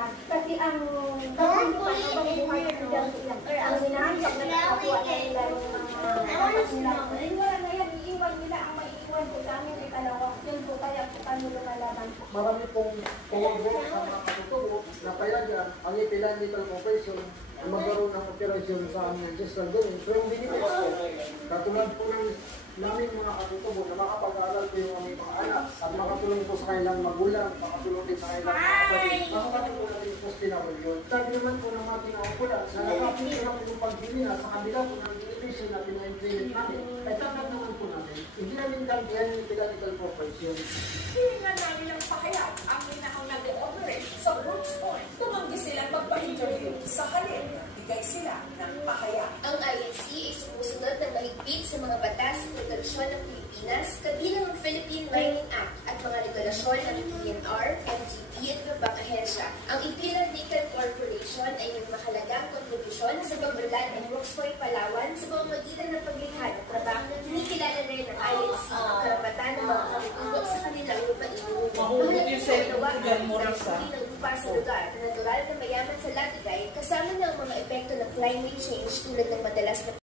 yan. Kasi ang buhay ng ang hinahanap na nakakuha na nila yung mga nila. Wala na yan, iiwan nila ang maiiwan po sa amin ay kalawang. Yun po kaya po kami lumalaban. Marami pong tumago sa mga katutubo na kaya dyan, ang epidemical operation ay magkaroon ng operasyon sa aming ancestral gawin. Pero yung binibig po, katulad po ng namin mga katutubo na makapag-aaral po yung aming mga anak at makatulong po sa kanilang magulang, makatulong din sa kanilang mga kapatid. Makakatulong po natin po yun. Sabi naman po ng mga pinakapulan na nakapili na po yung pagbili na sa kabila po ng education na pina-implement namin. Ay tatag naman po natin. Hindi namin kampihan yung epidemical operation. Hiningan namin ng pahayag ang minahang nag-ooperate sa Brooks Point. Tumanggi silang magpa-interview sa halip. Bigay sila ng pahayag. Ang INC ay sumusunod ng mahigpit sa mga batas at regulasyon ng Pilipinas, kabilang ang Philippine Mining Act at mga regulasyon ng PNR, MGP at iba pang ahensya. Ang Imperial Nickel Corporation ay may mahalagang kontribusyon sa pagbalad ng Brooks Point, Palawan sa pamamagitan ng paglikha ng trabaho. Kinikilala rin ng INC ang karapatan ng mga katutubo sa kanilang lupain. Mahalagang ginagawa ng lupa sa lugar na natural na mayaman sa latigay kasama ng mga epekto ng climate change tulad ng madalas na